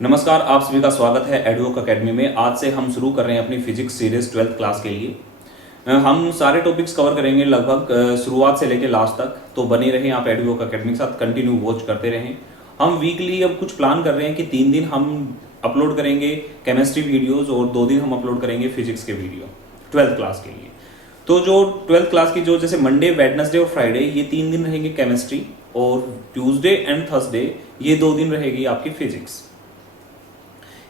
नमस्कार, आप सभी का स्वागत है एडवोक अकेडमी में। आज से हम शुरू कर रहे हैं अपनी फिजिक्स सीरीज 12th क्लास के लिए। हम सारे टॉपिक्स कवर करेंगे लगभग शुरुआत से लेकर लास्ट तक, तो बने रहें आप एडवोक अकेडमी के साथ, कंटिन्यू वॉच करते रहें। हम वीकली अब कुछ प्लान कर रहे हैं कि 3 दिन हम अपलोड करेंगे केमिस्ट्री वीडियोज़ और 2 दिन हम अपलोड करेंगे फिजिक्स के वीडियो 12th क्लास के लिए। तो जो 12th क्लास की जो जैसे मंडे, वेडनेसडे और फ्राइडे ये 3 दिन रहेंगे केमिस्ट्री, और ट्यूसडे एंड थर्सडे ये 2 दिन रहेगी आपकी फिजिक्स।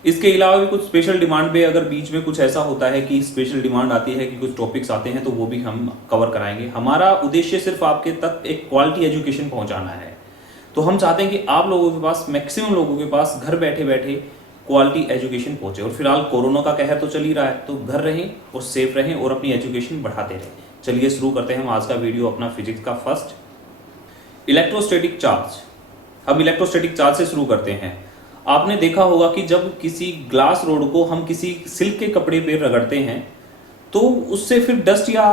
इसके अलावा भी कुछ स्पेशल डिमांड पे अगर बीच में कुछ ऐसा होता है कि स्पेशल डिमांड आती है कि कुछ टॉपिक्स आते हैं तो वो भी हम कवर कराएंगे। हमारा उद्देश्य सिर्फ आपके तक एक क्वालिटी एजुकेशन पहुंचाना है। तो हम चाहते हैं कि आप लोगों के पास, मैक्सिमम लोगों के पास घर बैठे बैठे क्वालिटी एजुकेशन पहुंचे। और फिलहाल कोरोना का कहर तो चल ही रहा है, तो घर रहें और सेफ रहें और अपनी एजुकेशन बढ़ाते रहें। चलिए शुरू करते हैं हम आज का वीडियो अपना फिजिक्स का फर्स्ट, इलेक्ट्रोस्टैटिक चार्ज। हम इलेक्ट्रोस्टैटिक चार्ज से शुरू करते हैं। आपने देखा होगा कि जब किसी ग्लास रोड को हम किसी सिल्क के कपड़े पे रगड़ते हैं तो उससे फिर डस्ट या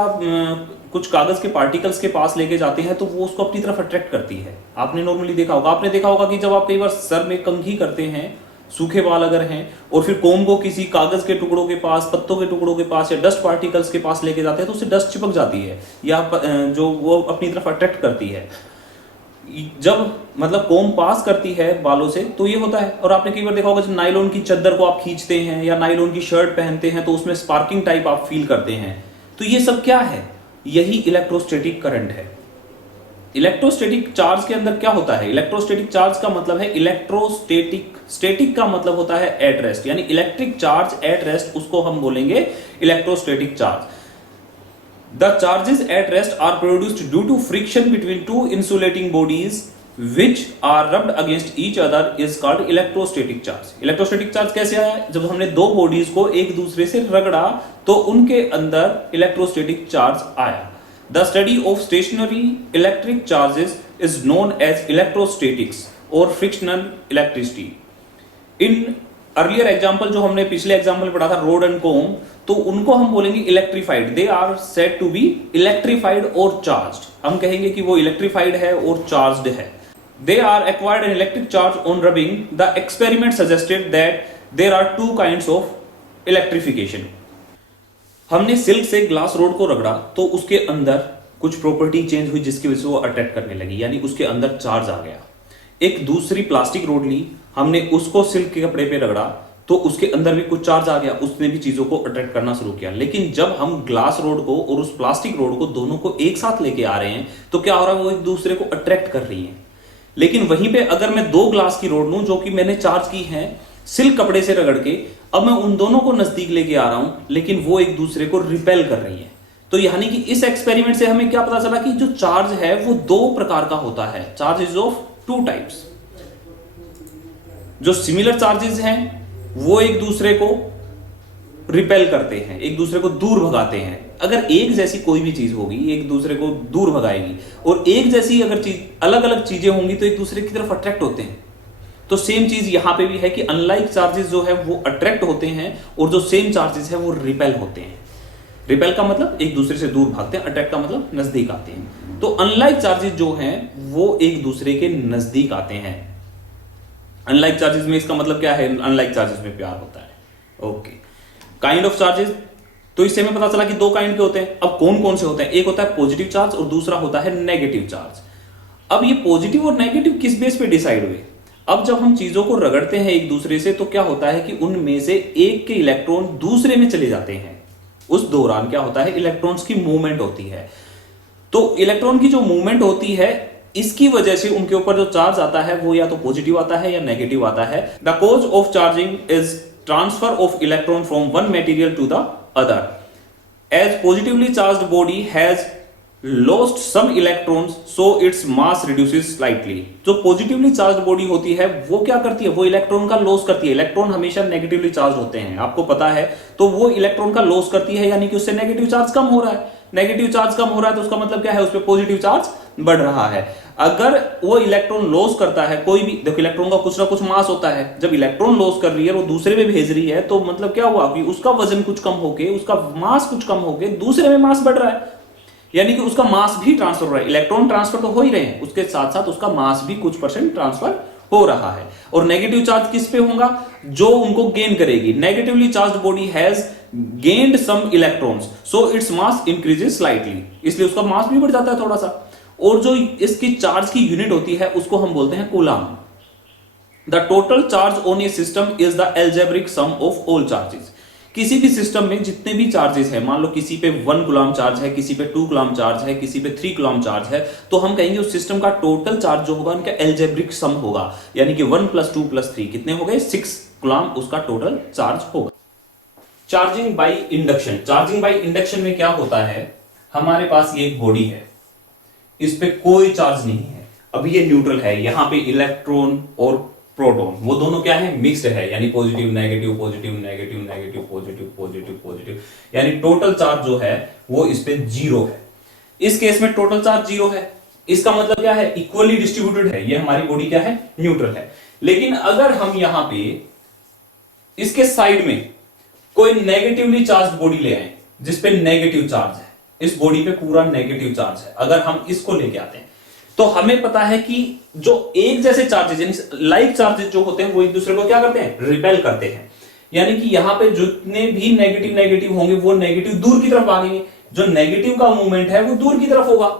कुछ कागज के पार्टिकल्स के पास लेके जाते हैं तो वो उसको अपनी तरफ अट्रैक्ट करती है। आपने नॉर्मली देखा होगा। आपने देखा होगा कि जब आप कई बार सर में कंघी करते हैं, सूखे बाल अगर हैं, और फिर कोम को किसी कागज के टुकड़ों के पास, पत्तों के टुकड़ों के पास या डस्ट पार्टिकल्स के पास लेके जाते हैं तो उससे डस्ट चिपक जाती है या जो वो अपनी तरफ अट्रैक्ट करती है। जब मतलब कोम पास करती है बालों से तो ये होता है। और आपने कई बार देखा होगा जब नायलॉन की चद्दर को आप खींचते हैं या नायलॉन की शर्ट पहनते हैं तो उसमें स्पार्किंग टाइप आप फील करते हैं। तो ये सब क्या है? यही इलेक्ट्रोस्टैटिक करंट है। इलेक्ट्रोस्टैटिक चार्ज के अंदर क्या होता है? इलेक्ट्रोस्टैटिक चार्ज का मतलब है इलेक्ट्रोस्टैटिक, स्टैटिक का मतलब होता है एट रेस्ट, यानी इलेक्ट्रिक चार्ज एट रेस्ट, उसको हम बोलेंगे electrostatic charge. The charges at rest are produced due to friction between two insulating bodies which are rubbed against each other is called electrostatic charge. Electrostatic charge कैसे आया? जब हमने दो bodies को एक दूसरे से रगड़ा तो उनके अंदर इलेक्ट्रोस्टैटिक चार्ज आया। The study of stationary electric charges is known as electrostatics or frictional electricity. In earlier example जो हमने पिछले एग्जाम्पल में पढ़ा था, रोड एंड कोम, तो उनको हम बोलेंगे electrified. They are said to be electrified और चार्ज्ड। हम कहेंगे कि वो इलेक्ट्रीफाइड है और चार्ज्ड है। They are acquired an electric charge on rubbing. The experiment suggested that there are 2 kinds of electrification. हमने सिल्क से ग्लास रोड को रगड़ा तो उसके अंदर कुछ प्रॉपर्टी चेंज हुई जिसकी वजह से वो अट्रैक्ट करने लगी, यानी उसके अंदर चार्ज आ गया। एक दूसरी प्लास्टिक रोड ली, हमने उसको सिल्क के कपड़े पे रगड़ा तो उसके अंदर भी कुछ चार्ज आ गया, उसने भी चीजों को अट्रैक्ट करना शुरू किया। लेकिन जब हम ग्लास रोड को और उस प्लास्टिक रोड को दोनों को एक साथ लेके आ रहे हैं तो क्या हो रहा है? वो एक दूसरे को अट्रैक्ट कर रही है। लेकिन वहीं पे अगर मैं 2 ग्लास की रोड लूं जो कि मैंने चार्ज की है सिल्क कपड़े से रगड़ के, अब मैं उन दोनों को नजदीक लेके आ रहा हूं लेकिन वो एक दूसरे को रिपेल कर रही है। तो यानी कि इस एक्सपेरिमेंट से हमें क्या पता चला कि जो चार्ज है वो 2 प्रकार का होता है। Charge is of 2 types. जो सिमिलर चार्जेस हैं वो एक दूसरे को रिपेल करते हैं, एक दूसरे को दूर भगाते हैं। अगर एक जैसी कोई भी चीज होगी एक दूसरे को दूर भगाएगी, और एक जैसी अगर चीज, अलग अलग चीजें होंगी तो एक दूसरे की तरफ अट्रैक्ट होते हैं। तो सेम चीज यहां पे भी है कि अनलाइक चार्जेस जो है वो अट्रैक्ट होते हैं और जो सेम चार्जेस है वो रिपेल होते हैं। रिपेल का मतलब एक दूसरे से दूर भागते हैं, अट्रैक्ट का मतलब नजदीक आते हैं। तो अनलाइक चार्जेस जो हैं वो एक दूसरे के नजदीक आते हैं। अनलाइक चार्जेस में इसका मतलब क्या है? अनलाइक चार्जेस में प्यार होता है। ओके, काइंड ऑफ चार्जेस, तो इससे हमें पता चला कि 2 काइंड के होते हैं। अब कौन कौन से होते हैं? एक होता है पॉजिटिव चार्ज और दूसरा होता है नेगेटिव चार्ज। अब ये पॉजिटिव और नेगेटिव किस बेस पे डिसाइड हुए? अब जब हम चीजों को रगड़ते हैं एक दूसरे से तो क्या होता है कि उनमें से एक के इलेक्ट्रॉन दूसरे में चले जाते हैं। उस दौरान क्या होता है? इलेक्ट्रॉन्स की मूवमेंट होती है। तो इलेक्ट्रॉन की जो मूवमेंट होती है इसकी वजह से उनके ऊपर जो चार्ज आता है वो या तो पॉजिटिव आता है या नेगेटिव आता है। The cause of charging is transfer of electron from one material to the other. As positively charged body has lost some electrons so its mass reduces slightly. जो पॉजिटिवली चार्ज्ड बॉडी होती है वो क्या करती है? वो इलेक्ट्रॉन का loss करती है। इलेक्ट्रॉन हमेशा नेगेटिवली चार्ज होते हैं, आपको पता है। तो वो इलेक्ट्रॉन का लॉस करती है, यानी कि उससे नेगेटिव चार्ज कम हो रहा है। नेगेटिव चार्ज कम हो रहा है तो उसका मतलब क्या है? उस पर पॉजिटिव चार्ज बढ़ रहा है। अगर वो इलेक्ट्रॉन लॉस करता है, कोई भी, देखो इलेक्ट्रॉन का कुछ ना कुछ मास होता है, जब इलेक्ट्रॉन लॉस कर रही है वो दूसरे में भेज रही है तो मतलब क्या हुआ कि उसका वजन कुछ कम होके, उसका मास कुछ कम होके दूसरे में मास बढ़ रहा है, यानी कि उसका मास भी ट्रांसफर हो रहा है। इलेक्ट्रॉन ट्रांसफर तो हो ही रहे हैं, उसके साथ साथ उसका मास भी कुछ % ट्रांसफर हो रहा है। और नेगेटिव चार्ज किस पे होगा? जो उनको गेन करेगी। Negatively charged body has gained some electrons so its mass increases slightly, इसलिए उसका मास भी बढ़ जाता है थोड़ा सा। और जो इसकी चार्ज की यूनिट होती है उसको हम बोलते हैं coulomb. The total charge on A system is the algebraic sum of all charges. किसी भी सिस्टम में जितने भी चार्जेस है, मान लो किसी पे 1 कूलम चार्ज है, किसी पे 2 कूलम चार्ज है, किसी पे 3 कूलम चार्ज है, तो हम कहेंगे उस सिस्टम का टोटल चार्ज जो होगा उनका एल्जेब्रिक सम होगा, यानी कि 1 + 2 + 3 कितने हो गए? 6 कूलम उसका टोटल चार्ज होगा। Charging by induction. Charging by induction में क्या होता है, हमारे पास ये एक बॉडी है, इस पे कोई चार्ज नहीं है, अभी ये न्यूट्रल है, यहां पे इलेक्ट्रॉन और प्रोटॉन वो दोनों क्या है? मिक्स्ड है, यानी positive negative positive negative negative positive positive positive, यानी टोटल चार्ज जो है वो इस पे 0 है। इस केस में टोटल चार्ज 0 है, इसका मतलब क्या है? इक्वली डिस्ट्रीब्यूटेड है, ये हमारी बॉडी क्या है? न्यूट्रल है। लेकिन अगर हम यहां पे इसके साइड में कोई नेगेटिवली चार्ज बॉडी ले आए जिसपे नेगेटिव चार्ज है, इस बॉडी पे पूरा नेगेटिव चार्ज है, अगर हम इसको लेके आते हैं तो हमें पता है कि जो एक जैसे चार्जेस यानी लाइक चार्जेस जो होते हैं वो एक दूसरे को क्या करते हैं? रिपेल करते हैं, यानी कि यहां पे जितने भी नेगेटिव नेगेटिव होंगे वो नेगेटिव दूर की तरफ भागेंगे, जो नेगेटिव का मूवमेंट है वो दूर की तरफ होगा।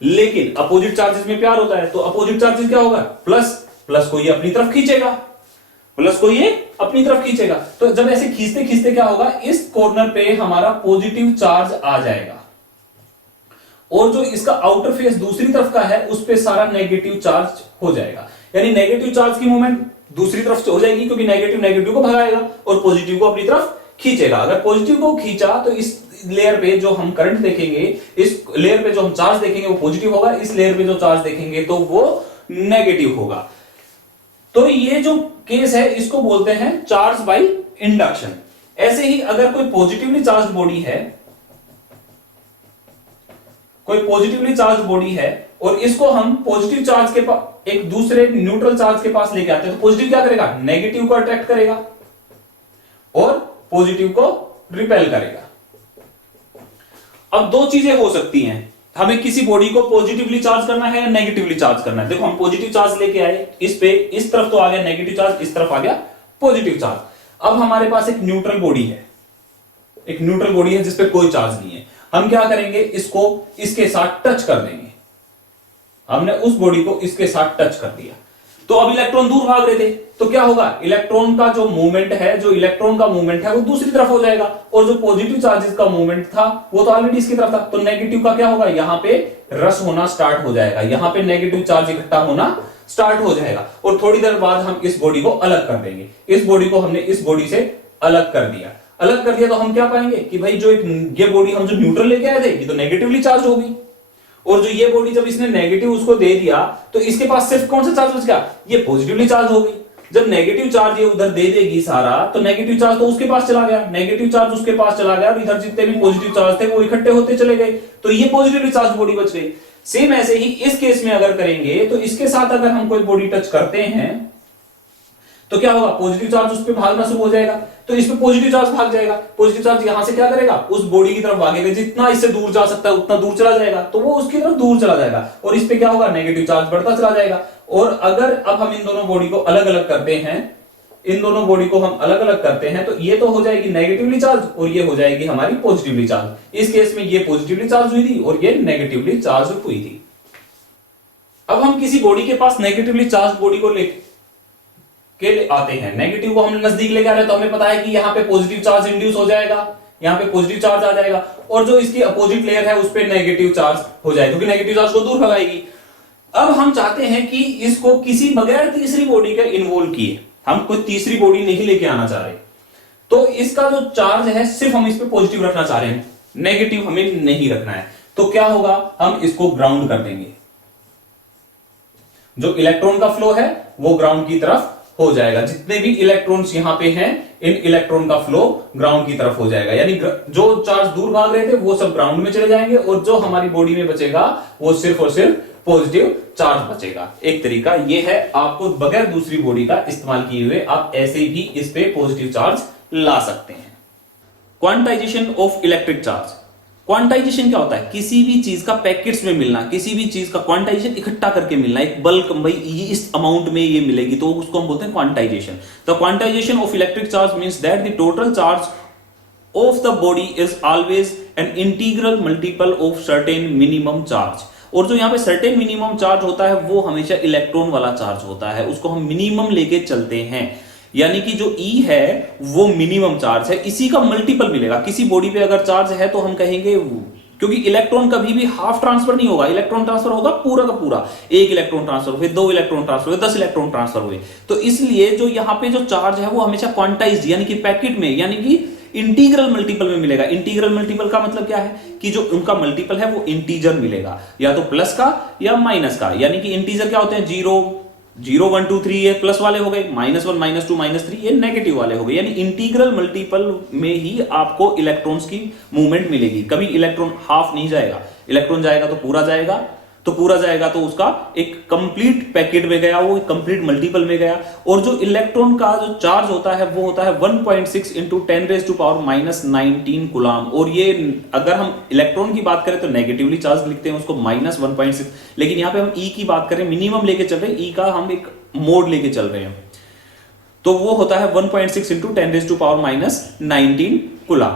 लेकिन अपोजिट चार्जेस में प्यार होता है, तो अपोजिट चार्जेस क्या होगा? प्लस प्लस को ये अपनी तरफ खींचेगा, प्लस को ये अपनी तरफ खींचेगा। तो जब ऐसे खींचते खींचते क्या होगा? इस कॉर्नर पे हमारा पॉजिटिव चार्ज आ जाएगा, और जो इसका आउटर फेस दूसरी तरफ का है उस पे सारा नेगेटिव चार्ज हो जाएगा, यानी नेगेटिव चार्ज की मूवमेंट दूसरी तरफ से हो जाएगी, क्योंकि नेगेटिव नेगेटिव को भगाएगा और पॉजिटिव को अपनी तरफ खींचेगा। अगर पॉजिटिव को खींचा तो इस लेयर पे जो हम करंट देखेंगे, इस लेयर पे जो हम चार्ज देखेंगे वो पॉजिटिव होगा, इस लेयर पे जो चार्ज देखेंगे तो वो नेगेटिव होगा। तो ये जो केस है इसको बोलते हैं चार्ज बाय इंडक्शन। ऐसे ही अगर कोई पॉजिटिवली चार्ज बॉडी है, कोई पॉजिटिवली चार्ज बॉडी है और इसको हम पॉजिटिव चार्ज के पास एक दूसरे न्यूट्रल चार्ज के पास लेके आते हैं, तो पॉजिटिव क्या करेगा? नेगेटिव को अट्रैक्ट करेगा और पॉजिटिव को रिपेल करेगा। अब दो चीजें हो सकती हैं, हमें किसी बॉडी को पॉजिटिवली चार्ज करना है या नेगेटिवली चार्ज करना है। देखो हम पॉजिटिव चार्ज लेके आए, इस पे इस तरफ तो आ गया नेगेटिव चार्ज, इस तरफ आ गया पॉजिटिव चार्ज। अब हमारे पास एक न्यूट्रल बॉडी है, एक न्यूट्रल बॉडी है जिसपे कोई चार्ज नहीं है। हम क्या करेंगे? इसको इसके साथ टच कर देंगे। हमने उस बॉडी को इसके साथ टच कर दिया, तो अब इलेक्ट्रॉन दूर भाग रहे थे, तो क्या होगा? इलेक्ट्रॉन का जो मूवमेंट है, जो इलेक्ट्रॉन का मूवमेंट है वो दूसरी तरफ हो जाएगा, और जो पॉजिटिव चार्जेस का मूवमेंट था वो तो ऑलरेडी इसकी तरफ था, तो नेगेटिव का क्या होगा? यहां पे रश होना स्टार्ट हो जाएगा, यहां पे नेगेटिव चार्ज इकट्ठा होना स्टार्ट हो जाएगा, और थोड़ी देर बाद हम इस बॉडी को अलग कर देंगे। इस बॉडी को हमने इस बॉडी से अलग कर दिया, अलग कर दिया तो हम क्या पाएंगे कि भाई जो एक ये बॉडी हम जो न्यूट्रल लेके आए थे ये तो नेगेटिवली चार्ज होगी, और जो ये बॉडी जब इसने नेगेटिव उसको दे दिया तो इसके पास सिर्फ कौन सा चार्ज बच गया? ये पॉजिटिवली चार्ज हो गई। जब नेगेटिव चार्ज ये उधर दे देगी सारा, तो नेगेटिव चार्ज तो उसके पास चला गया, नेगेटिव चार्ज उसके पास चला गया, और इधर जितने भी पॉजिटिव चार्ज थे वो इकट्ठे होते चले गए, तो ये पॉजिटिवली चार्ज बॉडी बच गई। सेम ऐसे ही इस केस में अगर करेंगे तो इसके साथ अगर हम कोई बॉडी टच करते हैं तो क्या होगा? पॉजिटिव चार्ज उस पर भागना शुरू हो जाएगा, तो इस पे पॉजिटिव चार्ज भाग जाएगा। पॉजिटिव चार्ज यहां से क्या करेगा? उस बॉडी की तरफ भागेगा, जितना इससे दूर जा सकता है उतना दूर चला जाएगा, तो वो उसकी तरफ दूर चला जाएगा, और इस पे क्या होगा? नेगेटिव चार्ज बढ़ता चला जाएगा। और अगर अब हम इन दोनों बॉडी को अलग अलग करते हैं, इन दोनों बॉडी को हम अलग अलग करते हैं, तो ये तो हो जाएगी नेगेटिवली चार्ज और ये हो जाएगी हमारी पॉजिटिवली चार्ज। इस केस में ये पॉजिटिवली चार्ज हुई थी और ये नेगेटिवली चार्ज हुई थी। अब हम किसी बॉडी के पास नेगेटिवली चार्ज बॉडी को लेके आते हैं, नेगेटिव को हम नजदीक लेके आ रहे हैं, तो हमें पता है कि यहाँ पे पॉजिटिव चार्ज इंड्यूस हो जाएगा, यहाँ पे पॉजिटिव चार्ज आ जाएगा, और जो इसकी अपोजिट लेयर है उस पे नेगेटिव चार्ज हो जाएगा, क्योंकि नेगेटिव चार्ज को दूर भगाएगी। अब हम चाहते हैं कि इसको किसी बगैर तीसरी बॉडी के इन्वॉल्व किए, हम कोई तीसरी बॉडी नहीं लेके आना चाह रहे, तो इसका जो चार्ज है सिर्फ हम इस पे पॉजिटिव रखना चाह रहे हैं, नेगेटिव हमें नहीं रखना है। तो क्या होगा? हम इसको ग्राउंड कर देंगे, जो इलेक्ट्रॉन का फ्लो है वो ग्राउंड की तरफ हो जाएगा, जितने भी इलेक्ट्रॉन्स यहां पे हैं इन इलेक्ट्रॉन का फ्लो ग्राउंड की तरफ हो जाएगा, यानी जो चार्ज दूर भाग रहे थे वो सब ग्राउंड में चले जाएंगे, और जो हमारी बॉडी में बचेगा वो सिर्फ और सिर्फ पॉजिटिव चार्ज बचेगा। एक तरीका ये है, आपको बगैर दूसरी बॉडी का इस्तेमाल किए हुए आप ऐसे भी इस पे पॉजिटिव चार्ज ला सकते हैं। Quantization of electric charge. Quantization क्या होता है? किसी भी चीज का पैकेट्स में मिलना, किसी भी चीज का क्वांटाइजेशन इकट्ठा करके मिलना, एक बल्क, भाई ये इस अमाउंट में ये मिलेगी, तो उसको हम बोलते हैं quantization. The quantization of electric charge means that the total charge of the body is always an integral multiple of certain minimum charge. और जो यहां पे सर्टेन मिनिमम चार्ज होता है वो हमेशा इलेक्ट्रॉन वाला चार्ज होता है, उसको हम मिनिमम लेके चलते हैं। यानी कि जो E है वो मिनिमम चार्ज है, इसी का मल्टीपल मिलेगा। किसी बॉडी पे अगर चार्ज है तो हम कहेंगे, क्योंकि इलेक्ट्रॉन कभी भी हाफ ट्रांसफर नहीं होगा, इलेक्ट्रॉन ट्रांसफर होगा पूरा का पूरा। 1 इलेक्ट्रॉन ट्रांसफर हुए, 2 इलेक्ट्रॉन ट्रांसफर हुए, 10 इलेक्ट्रॉन ट्रांसफर हुए। तो इसलिए जो यहां पे जो चार्ज है वो हमेशा क्वांटाइज्ड यानी कि पैकेट में, यानी कि इंटीग्रल मल्टीपल में मिलेगा। इंटीग्रल मल्टीपल का मतलब क्या है कि जो उनका मल्टीपल है वो इंटीजर मिलेगा, या तो प्लस का या माइनस का। यानी कि इंटीजर क्या होते हैं? 0 0 1 2 3 ये प्लस वाले हो गए, -1 -2 -3 ये नेगेटिव वाले हो गए। यानी इंटीग्रल मल्टीपल में ही आपको इलेक्ट्रॉन्स की मूवमेंट मिलेगी। कभी इलेक्ट्रॉन हाफ नहीं जाएगा, इलेक्ट्रॉन जाएगा तो पूरा जाएगा, तो पूरा जाएगा तो उसका एक कंप्लीट पैकेट में गया, वो कंप्लीट मल्टीपल में गया। और जो इलेक्ट्रॉन का जो चार्ज होता है वो होता है 1.6 इंटू 10⁻⁻19 कूलम। और ये अगर हम इलेक्ट्रॉन की बात करें तो नेगेटिवली चार्ज लिखते हैं उसको -1.6, लेकिन यहां पे हम ई की बात करें, मिनिमम लेके चल रहे हैं, ई का हम एक मोड लेके चल रहे हैं, तो वो होता है 1.6 into 10⁻⁻19 coulomb.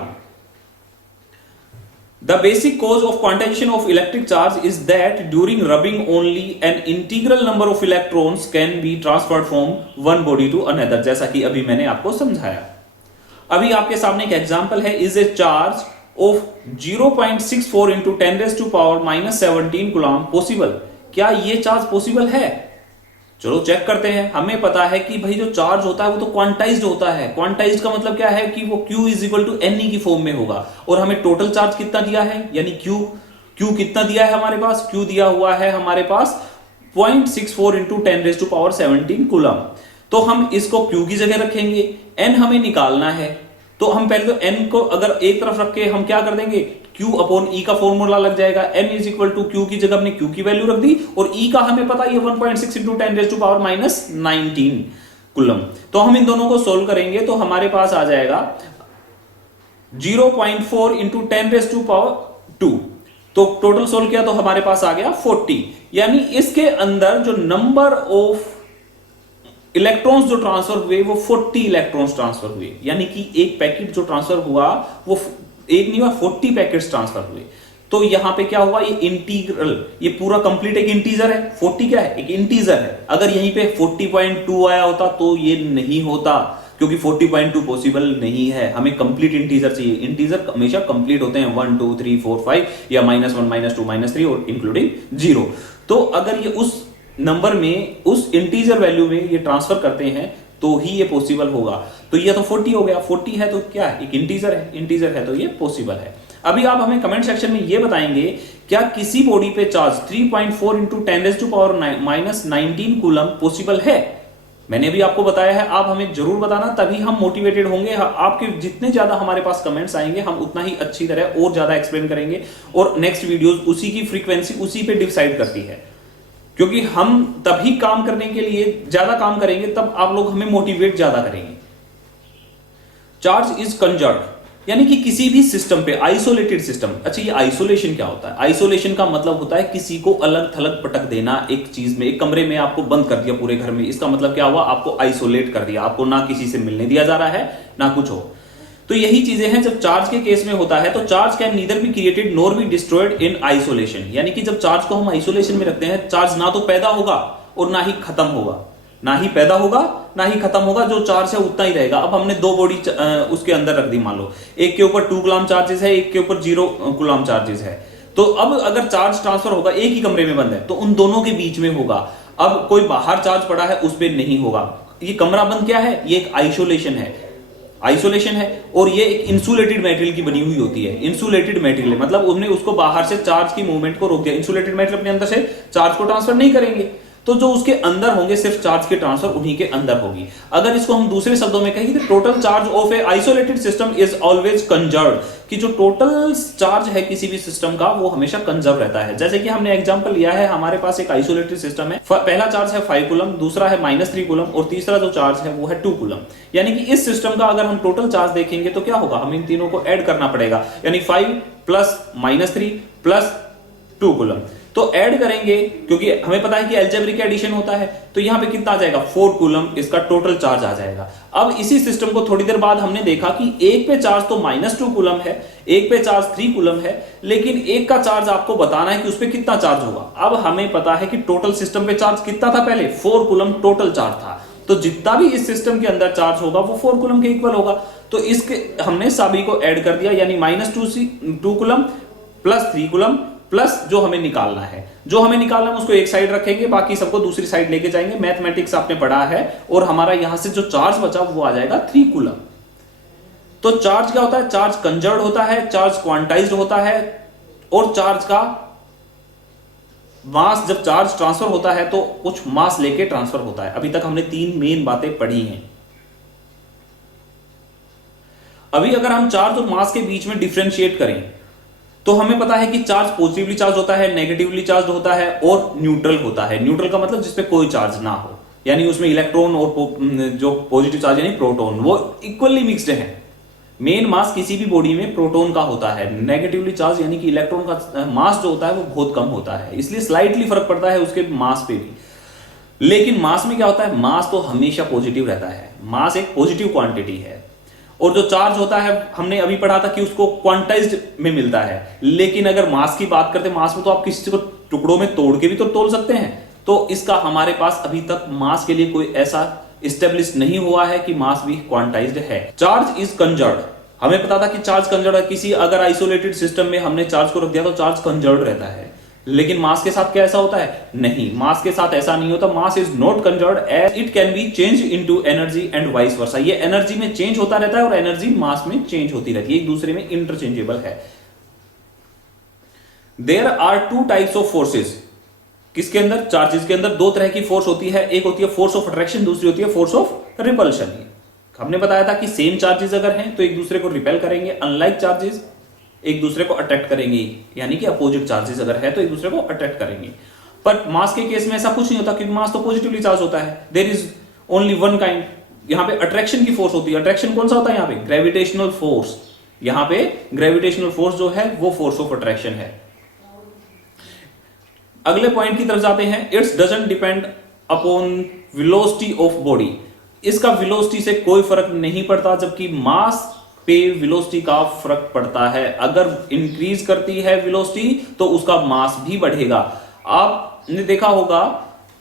The basic cause of quantization of electric charge is that during rubbing only an integral number of electrons can be transferred from one body to another, जैसा कि अभी मैंने आपको समझाया। अभी आपके सामने एक एग्जांपल है, is a charge of 0.64 into 10⁻⁻17 coulomb possible? क्या ये चार्ज पॉसिबल है? चलो चेक करते हैं। हमें पता है कि भाई जो चार्ज होता है वो तो क्वांटाइज्ड होता है। क्वांटाइज्ड का मतलब क्या है कि वो Q = Ne की फॉर्म में होगा। और हमें टोटल चार्ज कितना दिया है, यानी Q कितना दिया है हमारे पास? Q दिया हुआ है हमारे पास 0.64 इंटू 10⁻17 कूलम। तो हम इसको Q की जगह रखेंगे, N हमें निकालना है, तो हम पहले तो N को अगर एक तरफ रख के हम क्या कर देंगे, Q/E का फॉर्मूला लग जाएगा। N = Q की जगह हमने Q की वैल्यू रख दी, और E का हमें पता है 1.6 इंटू 10⁻⁻19 कूलम। तो हम इन दोनों को सोल्व करेंगे तो हमारे पास आ जाएगा 0.4 इंटू 10⁻²। तो टोटल सोल्व किया तो हमारे पास आ गया 40। यानी इसके अंदर जो नंबर ऑफ इलेक्ट्रॉन्स जो ट्रांसफर हुए वो 40 इलेक्ट्रॉन्स ट्रांसफर हुए। यानी कि एक पैकेट जो ट्रांसफर हुआ वो एक नहीं हुआ, 40 पैकेट्स ट्रांसफर हुए। तो यहां पे क्या हुआ, ये इंटीग्रल, ये पूरा कंप्लीट एक इंटीजर है। 40 क्या है? एक इंटीजर है। अगर यहीं पे 40.2 आया होता तो ये नहीं होता, क्योंकि 40.2 पॉसिबल नहीं है। हमें कंप्लीट इंटीजर चाहिए। इंटीजर हमेशा कंप्लीट होते हैं 1 2 3 4 5 या -1 -2 -3 और इंक्लूडिंग 0। तो अगर ये उस नंबर में, उस इंटीजर वैल्यू में ये ट्रांसफर करते हैं तो ही ये पॉसिबल होगा। तो ये तो 40 हो गया, 40 है तो क्या है, एक इंटीजर है, इंटीजर है तो ये पॉसिबल है। अभी आप हमें कमेंट सेक्शन में ये बताएंगे, क्या किसी बॉडी पे चार्ज 3.4 इंटू 10⁻⁻19 कूलम पॉसिबल है? मैंने भी आपको बताया है, आप हमें जरूर बताना, तभी हम मोटिवेटेड होंगे। आपके जितने ज्यादा हमारे पास कमेंट्स आएंगे हम उतना ही अच्छी तरह और ज्यादा एक्सप्लेन करेंगे, और नेक्स्ट वीडियोस उसी की फ्रीक्वेंसी उसी पे डिसाइड करती है। क्योंकि हम तभी काम करने के लिए ज्यादा काम करेंगे तब आप लोग हमें मोटिवेट ज्यादा करेंगे। चार्ज इज कंजर्व्ड, यानी कि किसी भी सिस्टम पे आइसोलेटेड सिस्टम। अच्छा, ये आइसोलेशन क्या होता है? आइसोलेशन का मतलब होता है किसी को अलग थलग पटक देना एक चीज में, एक कमरे में आपको बंद कर दिया पूरे घर में। इसका मतलब क्या हुआ, आपको आइसोलेट कर दिया, आपको ना किसी से मिलने दिया जा रहा है ना कुछ हो। तो यही चीजें हैं जब चार्ज के केस में होता है। तो charge can neither be created nor be destroyed in isolation, यानी कि जब चार्ज को हम आइसोलेशन में रखते हैं, चार्ज ना तो पैदा होगा और ना ही खत्म होगा, ना ही पैदा होगा ना ही खत्म होगा। जो चार्ज है उतना ही रहेगा। अब हमने दो बॉडी उसके अंदर रख दी, मान लो एक के ऊपर 2 कूलम चार्जेस है, एक के ऊपर 0 कूलम चार्जेस है। तो अब अगर चार्ज ट्रांसफर होगा, एक ही कमरे में बंद है, तो उन दोनों के बीच में होगा। अब कोई बाहर चार्ज पड़ा है उस पर नहीं होगा। ये कमरा बंद क्या है, ये एक आइसोलेशन है, आइसोलेशन है। और ये एक इंसुलेटेड मटेरियल की बनी हुई होती है। इंसुलेटेड मटेरियल मतलब उन्होंने उसको बाहर से चार्ज की मूवमेंट को रोक दिया। इंसुलेटेड मटेरियल अपने अंदर से चार्ज को ट्रांसफर नहीं करेंगे। तो जो उसके अंदर होंगे सिर्फ चार्ज की ट्रांसफर उन्हीं के अंदर होगी। अगर इसको हम दूसरे शब्दों में कहें तो total charge of A isolated system is always conserved, कि जो टोटल चार्ज है किसी भी सिस्टम का वो हमेशा कंजर्व रहता है। जैसे कि हमने एग्जांपल लिया है, हमारे पास एक आइसोलेटेड सिस्टम है, पहला चार्ज है 5 कूलम, दूसरा है -3 कूलम और तीसरा जो चार्ज है वो है 2 कूलम। यानी कि इस सिस्टम का अगर हम टोटल चार्ज देखेंगे तो क्या होगा, हमें इन तीनों को ऐड करना पड़ेगा, यानी 5 प्लस -3 प्लस 2 कूलम। तो ऐड करेंगे क्योंकि हमें पता है कि अलजेब्रिक एडिशन होता है, तो यहां पे कितना आ जाएगा, 4 कूलम इसका टोटल चार्ज आ जाएगा। अब इसी सिस्टम को थोड़ी देर बाद हमने देखा कि एक पे चार्ज तो -2 कूलम है, एक पे चार्ज 3 कूलम है, लेकिन एक का चार्ज आपको बताना है कि उस पे कितना चार्ज होगा। अब हमें पता है कि टोटल सिस्टम पे चार्ज कितना था, पहले 4 कूलम टोटल चार्ज था, तो जितना भी इस सिस्टम के अंदर चार्ज होगा वो 4 कूलम के इक्वल होगा। तो इसके हमने सभी को ऐड कर दिया, यानी -2 कूलम प्लस 3 कूलम प्लस जो हमें निकालना है, जो हमें निकालना है उसको एक साइड रखेंगे, बाकी सबको दूसरी साइड लेके जाएंगे। मैथमेटिक्स आपने पढ़ा है, और हमारा यहां से जो चार्ज बचा वो आ जाएगा 3 कूलम। तो चार्ज क्या होता है, चार्ज कंजर्व्ड होता है, चार्ज क्वांटाइज्ड होता है, और चार्ज का मास, जब चार्ज ट्रांसफर होता है तो कुछ मास लेके ट्रांसफर होता है। अभी तक हमने 3 मेन बातें पढ़ी हैं। अभी अगर हम चार्ज और मास के बीच में डिफरेंशिएट करें तो हमें पता है कि चार्ज पॉजिटिवली चार्ज होता है, नेगेटिवली चार्ज होता है और न्यूट्रल होता है। न्यूट्रल का मतलब जिसपे कोई चार्ज ना हो, यानी उसमें इलेक्ट्रॉन और जो पॉजिटिव चार्ज यानी प्रोटॉन वो इक्वली मिक्स्ड है। मेन मास किसी भी बॉडी में प्रोटॉन का होता है, नेगेटिवली चार्ज यानी कि इलेक्ट्रॉन का मास जो होता है वो बहुत कम होता है, इसलिए स्लाइटली फर्क पड़ता है उसके मास पे भी। लेकिन मास में क्या होता है, मास तो हमेशा पॉजिटिव रहता है, मास एक पॉजिटिव क्वांटिटी है। और जो चार्ज होता है हमने अभी पढ़ा था कि उसको क्वांटाइज्ड में मिलता है, लेकिन अगर मास की बात करते हैं, मास में तो आप किसी को टुकड़ों में तोड़ के भी तो तोल सकते हैं। तो इसका हमारे पास अभी तक मास के लिए कोई ऐसा इस्टेब्लिश नहीं हुआ है कि मास भी क्वांटाइज्ड है। चार्ज इज कंजर्व्ड, हमें पता था कि चार्ज कंजर्व्ड है, किसी अगर आइसोलेटेड सिस्टम में हमने चार्ज को रख दिया तो चार्ज कंजर्व्ड रहता है। लेकिन मास के साथ क्या ऐसा होता है, नहीं, मास के साथ ऐसा नहीं होता। Mass is not conserved as it can be change into energy and vice versa. ये एनर्जी में चेंज होता रहता है और एनर्जी मास में चेंज होती रहती है, एक दूसरे में इंटरचेंजेबल है। There are 2 types of forces, किसके अंदर, चार्जेस के अंदर 2 तरह की फोर्स होती है, एक होती है फोर्स ऑफ अट्रैक्शन, दूसरी होती है फोर्स ऑफ रिपल्शन। हमने बताया था कि सेम चार्जेस अगर हैं तो एक दूसरे को रिपेल करेंगे, अनलाइक चार्जेस एक दूसरे को अट्रैक्ट करेंगे, यानी कि अपोजिट चार्जेस अगर है तो एक दूसरे को अट्रैक्ट करेंगे। पर मास के केस में ऐसा कुछ नहीं होता, क्योंकि मास तो पॉजिटिवली चार्ज होता है। There is only one kind, यहां पे अट्रैक्शन की फोर्स होती है। अट्रैक्शन कौन सा होता है, यहां पे ग्रेविटेशनल फोर्स। यहां पे ग्रेविटेशनल फोर्स जो है वो फोर्स ऑफ अट्रैक्शन है। अगले पॉइंट की तरफ जाते हैं, it's doesn't depend upon velocity of body. इसका वेलोसिटी से कोई फर्क नहीं पड़ता, जबकि मास पे वेलोसिटी का फर्क पड़ता है। अगर इंक्रीज करती है वेलोसिटी तो उसका मास भी बढ़ेगा। आपने देखा होगा,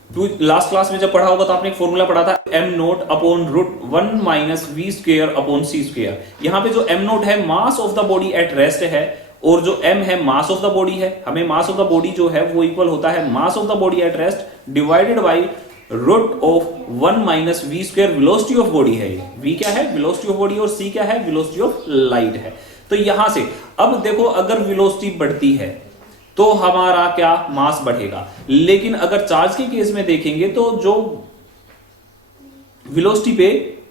लास्ट क्लास में जब पढ़ा होगा तो आपने एक फॉर्मूला पढ़ा था, m0 upon √1 - v² upon c²। यहां पे जो m0 है mass of the body at rest है, और जो m है मास ऑफ द बॉडी है। हमें मास ऑफ द बॉडी जो है वो इक्वल होता है mass of the body at rest divided by √1 - v² velocity of body है। v क्या है, वेलोसिटी ऑफ बॉडी, और c क्या है, वेलोसिटी ऑफ लाइट है। तो यहां से अब देखो, अगर वेलोसिटी बढ़ती है तो हमारा क्या, मास बढ़ेगा। लेकिन अगर चार्ज के केस में देखेंगे तो जो वेलोसिटी पे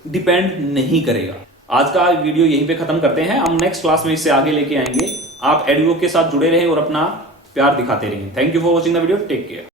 डिपेंड नहीं करेगा। आज का वीडियो यहीं पे खत्म करते हैं, हम नेक्स्ट क्लास में इससे आगे लेके आएंगे। आप एडुओ के साथ जुड़े रहें और अपना प्यार दिखाते रहें। Thank you for watching the video, take care.